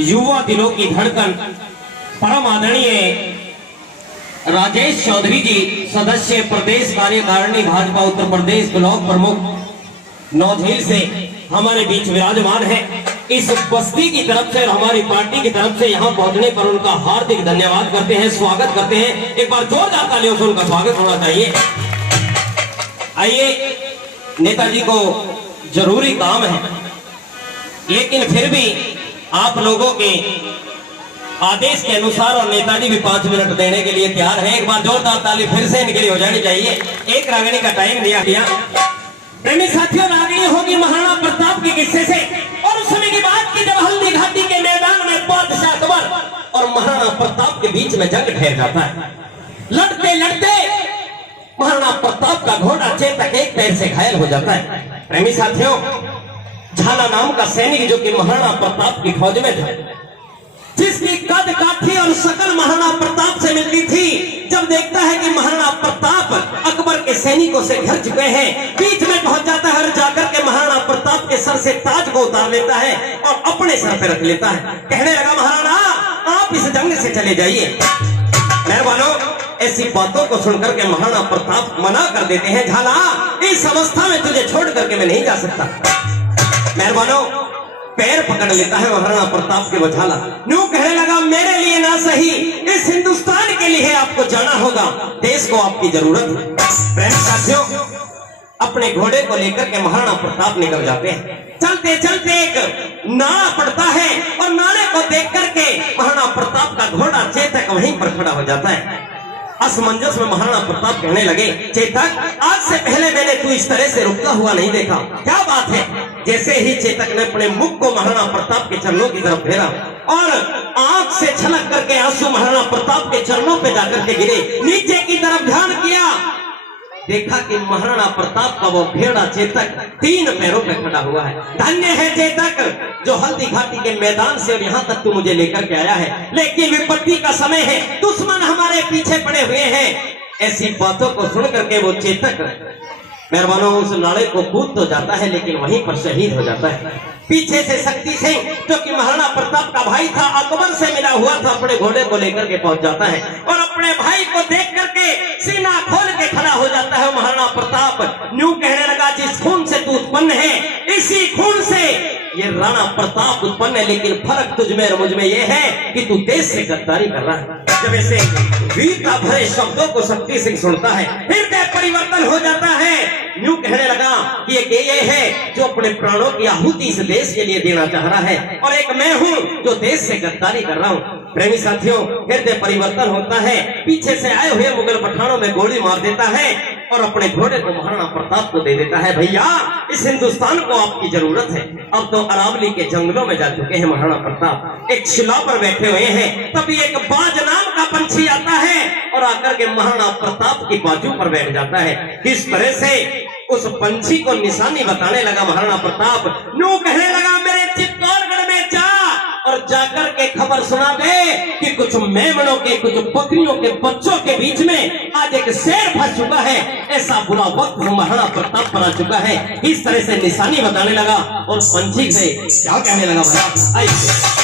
युवा दिलों की धड़कन परम आदरणीय राजेश चौधरी जी, सदस्य प्रदेश कार्यकारिणी भाजपा उत्तर प्रदेश ब्लॉक प्रमुख नौझील से हमारे बीच विराजमान है। इस बस्ती की तरफ से और हमारी पार्टी की तरफ से यहाँ पहुंचने पर उनका हार्दिक धन्यवाद करते हैं, स्वागत करते हैं। एक बार जोरदार तालियों से उनका स्वागत होना चाहिए। आइए, नेताजी को जरूरी काम है, लेकिन फिर भी आप लोगों के आदेश के अनुसार और नेताजी भी 5 मिनट देने के लिए तैयार है। एक बार जोरदार ताली फिर से इनके लिए हो जानी चाहिए। एक रागनी का टाइम दिया गया। प्रेमी साथियों, रागनी होगी महाराणा प्रताप के किस्से से, और उस समय की बात की जब हल्दी घाटी के मैदान में बादशाह अकबर और महाराणा प्रताप के बीच में जंग ठहर जाता है। लड़ते लड़ते महाराणा प्रताप का घोड़ा चेतक एक पैर से घायल हो जाता है। प्रेमी साथियों, झाला नाम का सैनिक जो कि महाराणा प्रताप की फौज में था, जिसकी कद काठी और शकल महाराणा प्रताप से मिलती थी, जब देखता है कि महाराणा प्रताप अकबर के सैनिकों से घिर चुके हैं, बीच में पहुंच जाता है और जाकर के महाराणा प्रताप के सर से ताज को उतार लेता है और अपने सर पे रख लेता है। कहने लगा, महाराणा आप इस जंग से चले जाइए। मेहरबानों, ऐसी बातों को सुनकर के महाराणा प्रताप मना कर देते हैं, झाला इस अवस्था में तुझे छोड़ करके मैं नहीं जा सकता। मेहरबानों, पैर पकड़ लेता है महाराणा प्रताप के झाला। न्यू कहने लगा, मेरे लिए ना सही, इस हिंदुस्तान के लिए आपको जाना होगा, देश को आपकी जरूरत है। प्रेम साथियों, अपने घोड़े को लेकर के महाराणा प्रताप निकल जाते हैं। चलते चलते एक नाला पड़ता है और नाले को देख करके महाराणा प्रताप का घोड़ा चेतक वहीं पर खड़ा हो जाता है। असमंजस में महाराणा प्रताप कहने लगे, चेतक आज से पहले मैंने तू इस तरह से रुकता हुआ नहीं देखा, क्या बात है? जैसे ही चेतक ने अपने मुख को महाराणा प्रताप के चरणों की तरफ फेरा और आंख से छलक करके आंसू महाराणा प्रताप के चरणों पे जाकर के गिरे, नीचे की तरफ ध्यान किया, देखा कि महाराणा प्रताप का वो भेड़ा चेतक 3 पैरों पे खड़ा हुआ है। धन्य है चेतक जो हल्दी घाटी के मैदान से और यहाँ तक तू मुझे लेकर के आया है, लेकिन विपत्ति का समय है, दुश्मन हमारे पीछे पड़े हुए हैं। ऐसी बातों को सुन करके वो चेतक मेहरबानों उस नाले को कूद तो जाता है, लेकिन वहीं पर शहीद हो जाता है। पीछे से शक्ति सिंह जो कि महाराणा प्रताप का भाई था, अकबर से मिला हुआ था, अपने घोड़े को लेकर के पहुंच जाता है और अपने भाई को देख करके सीना खोल के खड़ा हो जाता है। महाराणा प्रताप न्यू कहने लगा, जिस खून से तू उत्पन्न है, इसी खून से ये राणा प्रताप उत्पन्न है, लेकिन फर्क तुझमें और मुझमें ये है कि तू देश से गद्दारी कर रहा है। जब ऐसे वीरता भरे शब्दों को शक्ति सिंह सुनता है, हृदय परिवर्तन हो जाता है। न्यू कहने लगा कि एक ये है जो अपने प्राणों की आहुति इस देश के लिए देना चाह रहा है, और एक मैं हूं जो देश से गद्दारी कर रहा हूं। प्रेमी साथियों, हृदय परिवर्तन होता है, पीछे से आए हुए मुगल पठानों में गोली मार देता है और अपने घोड़े को महाराणा प्रताप को दे देता है। भैया, इस हिंदुस्तान को आपकी जरूरत है। अब तो अरावली के जंगलों में जा चुके हैं महाराणा प्रताप, एक शिला पर बैठे हुए हैं, तभी एक बाज नाम का पंछी आता है और आकर के महाराणा प्रताप की बाजू पर बैठ जाता है। किस तरह से उस पंछी को निशानी बताने लगा महाराणा प्रताप। न्यू कहने लगा, मेरे चित्तौड़गढ़ में जा और जाकर के खबर सुना दे कि कुछ मेमनों के, कुछ बकरियों के बच्चों के बीच में आज एक शेर फंस चुका है। ऐसा बुरा वक्त महाराणा प्रताप पर आ चुका है। इस तरह से निशानी बताने लगा और पंछी से क्या कहने लगा, भला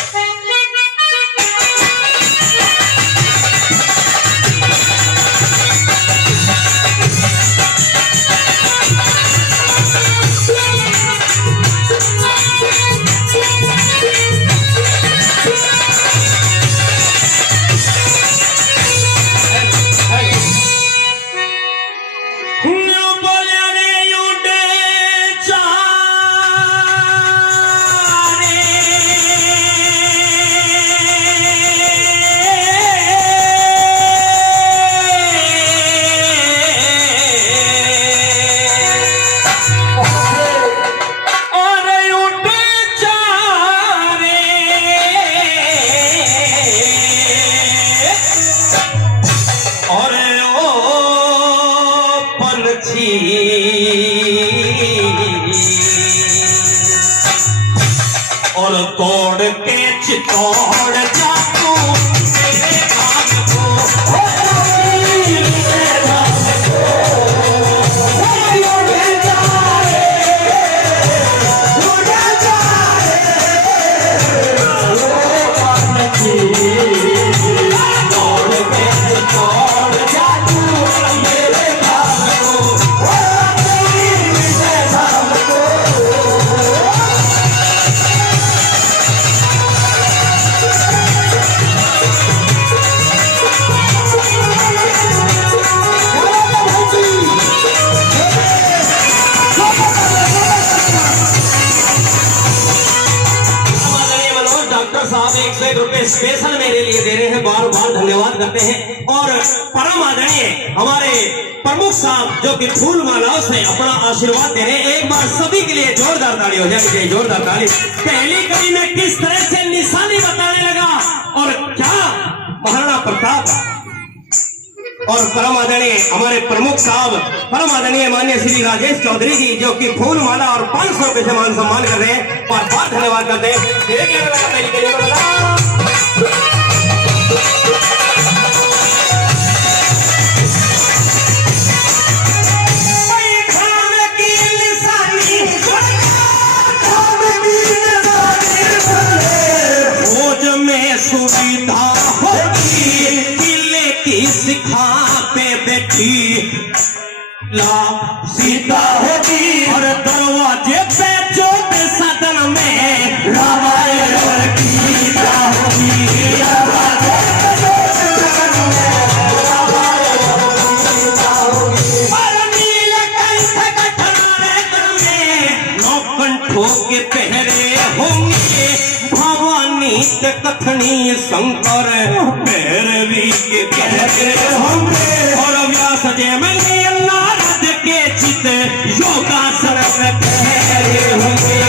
और तोड़ के चितौड़ जातू मेरे भाग को कलेक्टर साहब 101 रुपए स्पेशल मेरे लिए दे रहे हैं, बार बार धन्यवाद करते हैं। और परम आदरणीय हमारे प्रमुख साहब जो कि फूल मालाओं से अपना आशीर्वाद दे रहे हैं, एक बार सभी के लिए जोरदार ताली हो जाए, जोरदार ताली। पहली कड़ी में किस तरह से निशानी बताने लगा और क्या महाराणा प्रताप और परम आदरणीय हमारे प्रमुख साहब परम आदरणीय माननीय श्री राजेश चौधरी जी जो कि फूल माला और 500 रुपए से मान सम्मान कर रहे हैं, बार बार धन्यवाद करते हैं। सुविधा होगी किले की शिखा पे बैठी ला सीता होगी और दरवाजे पे जो सदन में रामायण की गीता होगी। के पहरे होंगे भवानी के कथनी शंकर भैरवी के पहरे होंगे और व्यास जय में नारद के चित योगासन में पहरे होंगे।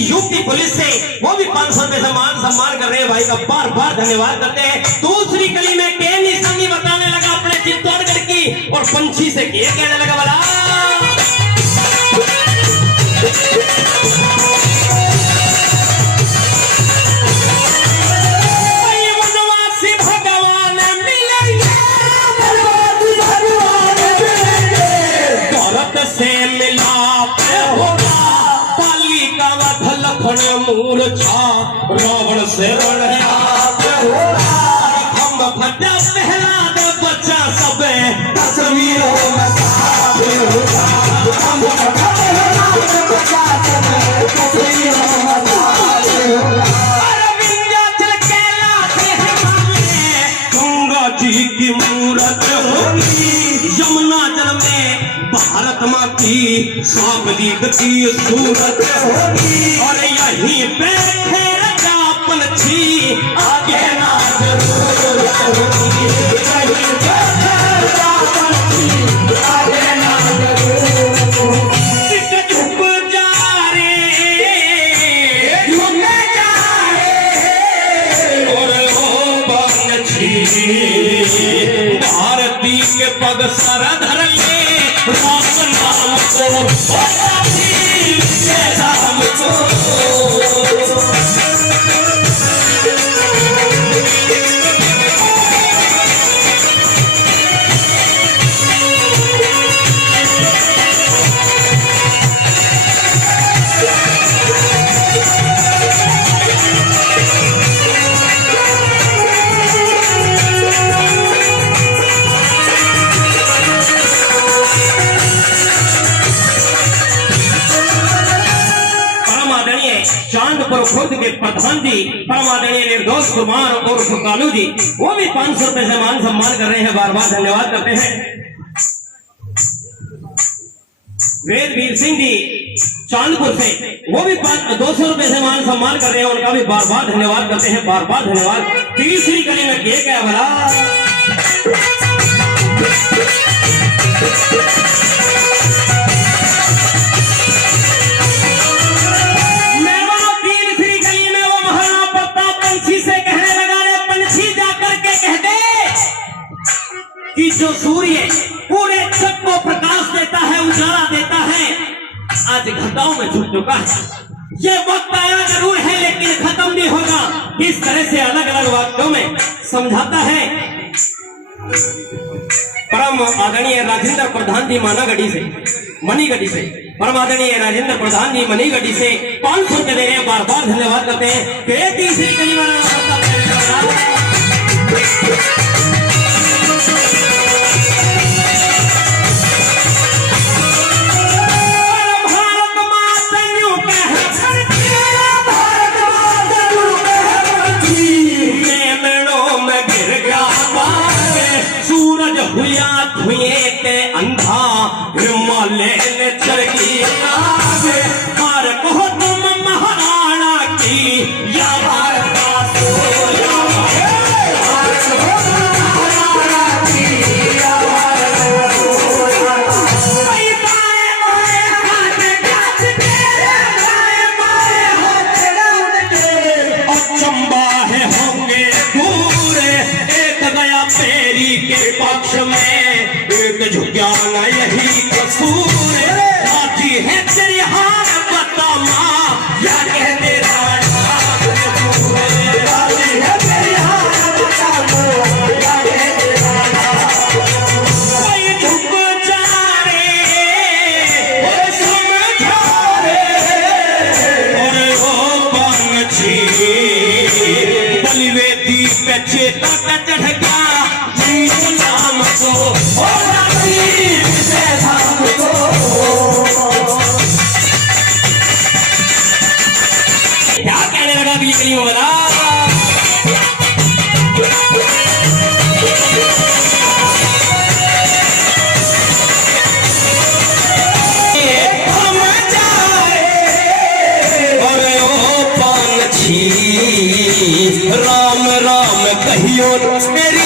यूपी पुलिस से वो भी 500 रुपए सम्मान कर रहे हैं, भाई का बार बार धन्यवाद करते हैं। दूसरी कली में के निशानी बताने लगा अपने चित्तौड़गढ़ की और पंछी से के कहने लगा बोला वनवासी भगवान मिलेंगे भरत से मिलाप होगा मूर्छा रावण से हम फटा पहला दे बच्चा सब तस्वीरों में गंगा जी की मूरत होगी यमुना जल में भारत माँ की सांवली की सूरत होगी और यहीं पे ठहरेगा पंछी आगे ना जरूरत होगी। आगे ना जरूरत होगी। डूब जा रे और ओ पंछी भारती के पग सर धर ले राम नाम को चांदपुर खुर्द के प्रधान जी परम आदरणीय निर्दोष कुमार और कालू जी वो भी 500 रुपए से मान सम्मान कर रहे हैं, बार बार धन्यवाद करते हैं। वेदवीर सिंह जी चांदपुर से वो भी 200 रुपए से मान सम्मान कर रहे हैं, उनका भी बार बार धन्यवाद करते हैं, बार बार धन्यवाद। तीसरी कड़ी में ये क्या भला कि जो सूर्य पूरे जग को प्रकाश देता है, उजाला देता है, आज घटाओं में छुप चुका है। ये वक्त आया जरूर है लेकिन खत्म नहीं होगा। इस तरह से अलग अलग वाक्यों में समझाता है परम आदरणीय राजेंद्र प्रधान जी मानागढ़ी से, मनीगढ़ी से। परम आदरणीय राजेंद्र प्रधान जी मनीगढ़ी से 500 के दे रहे हैं। बार बार धन्यवाद करते हैं। तीसरी कड़ी हुए के अंधा हिमालय चढ़ी आगे मार कहो तुम महाराणा की या चंबा है होंगे दूर एक गया पेरी के पक्ष में झुकिया ना यही कसूर आती है तेरी हार बता माँ या कहते झुक जा रे समझा रे और ओ पंछी बलिवेदी पे चेता पे चढ़ गया नाम को क्या कहने लगा अगली कड़ी में बता। हम जाए और ओ पंछी राम राम कहियो मेरे